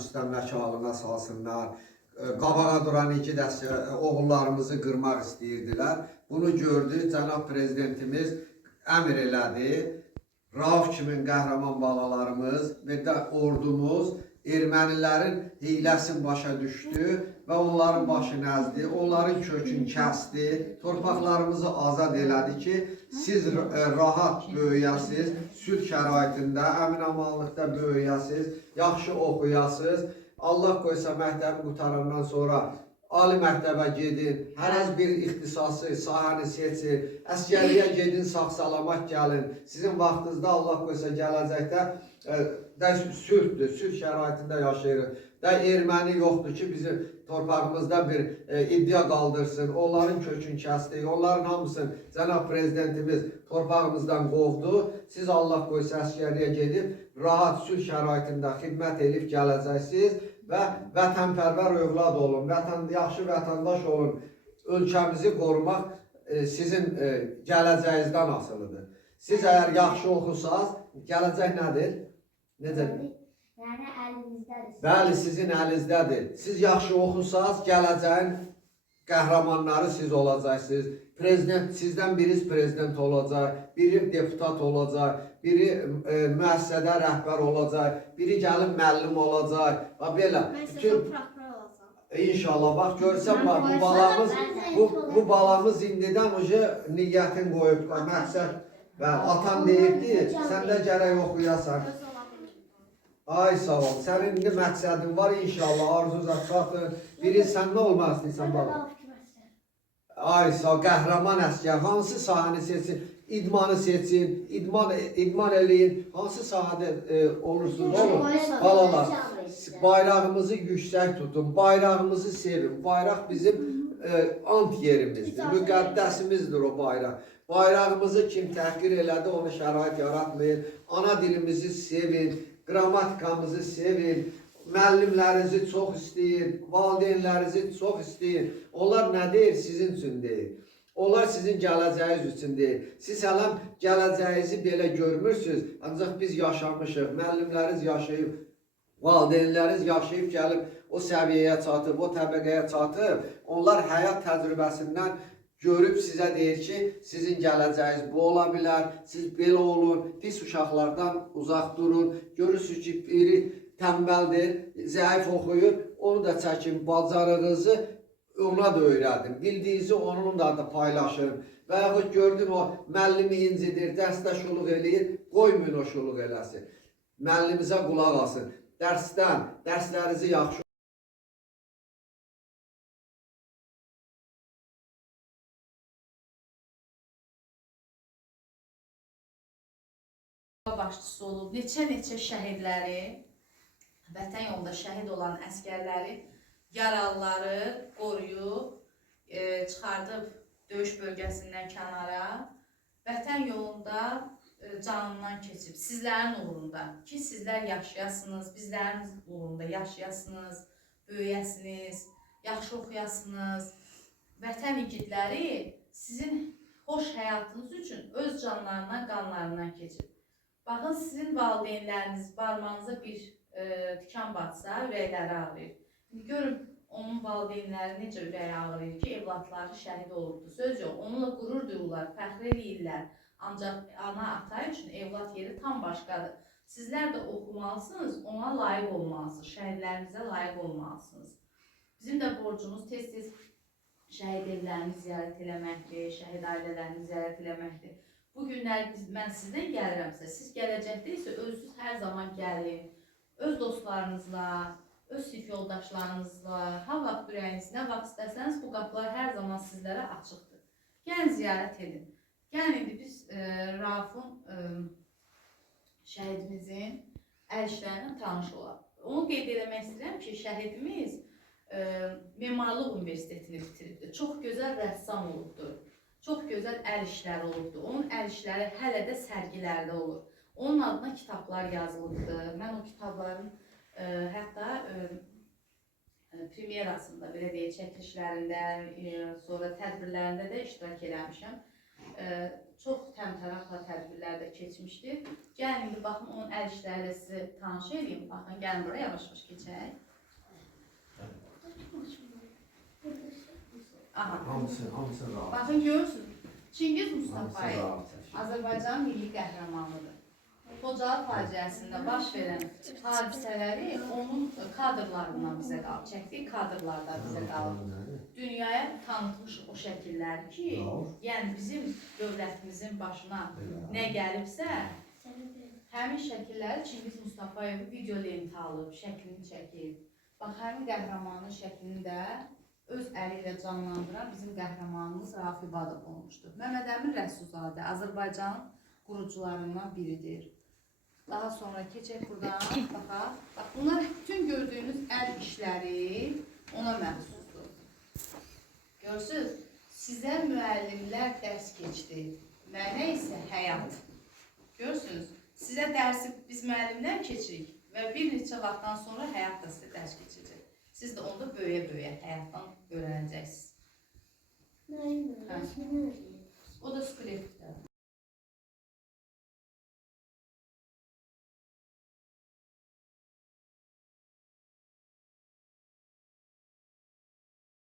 müstəmləkə halına salsınlar. Qabağa duran iki dəstə oğullarımızı qırmaq istəyirdilər. Bunu gördü, cənab prezidentimiz əmr elədi. Rauf kimin qəhrəman balalarımız və də ordumuz ermənilərin hiyləsini başa düşdü və onların başını əzdi, onların kökünü kəsdi, torpaqlarımızı azad elədi ki, siz rahat böyüyəsiz, sülh şəraitində, əmin-amanlıqda böyüyəsiz, yaxşı oxuyasız. Allah qoysa məktəbi qutarandan sonra ali məktəbə gedin, hər bir ixtisası, sahəni seçin, əsgərliyə gedin, sağ-salamat gəlin. Sizin vaxtınızda Allah qoysa gələcəkdə sülhdür, sülh şəraitində yaşayırıq. Da erməni yoxdur ki, bizim torpağımızda bir iddia qaldırsın, onların kökünü kəsdik, onların hamısını cənab prezidentimiz torpağımızdan qovdu. Siz Allah qoysa əsgərliyə gedib, rahat sülh şəraitində xidmət edib gələcəksiniz və vətənpərvər övlad olun, yaxşı vətəndaş olun. Ölkəmizi qorumaq sizin gələcəyinizdən asılıdır. Siz əgər yaxşı oxusanız, gələcək nədir? Necə? Yəni əlinizdədir. Bəli, sizin əlinizdədir. Siz yaxşı oxusanız, gələcəyin qəhrəmanları siz olacaqsınız. Prezident, sizdən birisi prezident olacaq, biri deputat olacaq, biri müəssisədə rəhbər olacaq, biri gəlib müəllim olacaq. Belə. İnşallah, bax görsən, bu balamız indidən niyyətin qoyub, məqsəd və atan deyibdi, sən də gərək oxuyasan. Ay sağ ol, sənin indi məqsədin var inşallah, arzuza çatın. Biri sən nə olmaq istəyirsən baba? Ay sağ ol, qəhrəman əskər, hansı sahəni seçsin? İdmanı seçin, idman eləyin, hansı sahədə olursunuz, olun. Balalar, bayrağımızı yüksək tutun, bayrağımızı sevin. Bayraq bizim ant yerimizdir, müqəddəsimizdir o bayraq. Bayrağımızı kim təhqir elədi, onu şərait yaratmayın. Ana dilimizi sevin, qrammatikamızı sevin, müəllimlərinizi çox istəyin, valideynlərinizi çox istəyin. Onlar nə deyir? Sizin üçün deyir. Onlar sizin gələcəyiniz üçün deyir. Siz hələm gələcəyinizi belə görmürsünüz, ancaq biz yaşamışıq, müəllimləriniz yaşayıb, valideynləriniz yaşayıb gəlib, o səviyyəyə çatıb, o təbəqəyə çatıb. Onlar həyat təcrübəsindən görüb sizə deyir ki, sizin gələcəyiniz bu ola bilər, siz belə olun, pis uşaqlardan uzaq durun. Görürsünüz ki, biri tənbəldir, zəif oxuyur, onu da çəkin, bacarığınızı ona da öyrədin, bildiyinizi onunla da paylaşın. Və yaxud gördün o müəllimi incidir, dərsdə şuluq eləyir, qoymayın o şuluq eləsin. Müəllimizə qulaq asın, dərslərinizi yaxşı başçısı olub, neçə şəhidləri, vətən yolunda şəhid olan əskərləri, yaralıları qoruyub, çıxardıb döyüş bölgəsindən kənara, vətən yolunda canından keçib, sizlərin uğrunda ki, sizlər yaşayasınız, bizlərin uğrunda yaşayasınız, böyüyəsiniz, yaxşı oxuyasınız. Vətən igidləri sizin xoş həyatınız üçün öz canlarından, qanlarından keçib. Baxın, sizin valideynləriniz barmağınıza bir tikan batsa, ürəkləri ağrıyır. Görün, onun valideynləri necə ürəyi ağrıyır ki, evlatları şəhid olubdur. Söz yox, onunla qürur duyurlar, fəxr edirlər. Ancaq ana, ata üçün evlat yeri tam başqadır. Sizlər də oxumalısınız, ona layiq olmalısınız, şəhidlərinizə layiq olmalısınız. Bizim də borcumuz tez-tez şəhid evlərini ziyarət eləməkdir, şəhid ailələrini ziyarət eləməkdir. Bu günlər mən sizdən gəlirəmsə, siz gələcəkdə isə özünüz hər zaman gəlin, öz dostlarınızla, öz sinif yoldaşlarınızla, ha vaxt ürəyiniz, nə vaxt istəsəniz, bu qapılar hər zaman sizlərə açıqdır. Gəlin ziyarət edin. Gəlin indi biz Raufun şəhidimizin əl işlərindən tanış olaq. Onu qeyd eləmək istəyirəm ki, şəhidimiz Memarlıq Universitetini bitiribdir. Çox gözəl rəssam olubdur. Çox gözəl əl işləri olubdur. Onun əl işləri hələ də sərgilərdə olur. Onun adına kitablar yazılıbdır. Mən o kitabların hətta premyerasında, belə deyək, çəkilişlərində, sonra tədbirlərində də iştirak eləmişəm. çox təmtəraqlı tədbirlərdə keçmişdir. Gəlin indi baxın onun əl işləri ilə sizi tanış edeyim. Baxın, gəlin buraya yavaş-yavaş keçək. Aha. Hamısı rahat. Baxın, görürsünüz. Çingiz Hamısı Mustafayev rahat çəkir. Azərbaycan milli qəhrəmanıdır. Xocalı faciəsində baş verən hadisələri onun kadrlarından bizə qalıb, çəkdiyi kadrlardan bizə qalıb. Dünyaya tanıtmış o şəkillər ki, yəni bizim dövlətimizin başına nə gəlibsə, həmin şəkilləri Çingiz Mustafayev video lentə alıb, şəklini çəkib. Bax, həmin qəhrəmanın şəklini də öz əli ilə canlandıran bizim qəhrəmanımız Rauf İbadov olmuşdur. Məmməd Əmin Rəsulzadə Azərbaycanın qurucularından biridir. Daha sonra keçək buradan, baxaq. Bax, bunlar bütün gördüyünüz əl işləri ona məxsusdur. Görürsünüz, sizə müəllimlər dərs keçdi, mənə isə həyat. Görürsünüz, sizə dərsi biz müəllimlər keçirik və bir neçə vaxtdan sonra həyat da sizə dərs keçəcək. Siz də onda böyə-böyə həyatdan öyrənəcəksiniz. O da skeletdir.